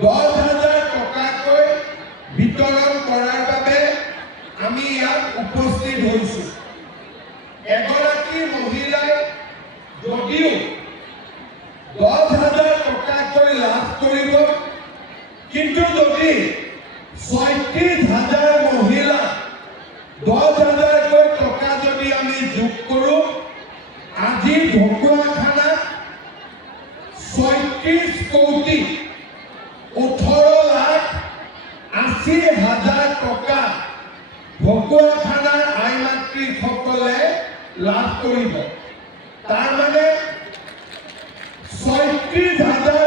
10,000 টকাকৈ বিতৰণ কৰাৰ বাবে আমি ইয়াত উপস্থিত হৈছোঁ। এগৰাকী মহিলাই যদিও 10,000 টকাকৈ লাভ কৰিব, কিন্তু যদি 36,000 মহিলা 10,000কৈ টকা যদি আমি যোগ কৰোঁ, আজি ঢকুৱাখানাত 36 কোটি 18,80,000 টকা ঢকুৱাখানাৰ আই মাতৃসকলে লাভ কৰিব। তাৰ মানে 36,000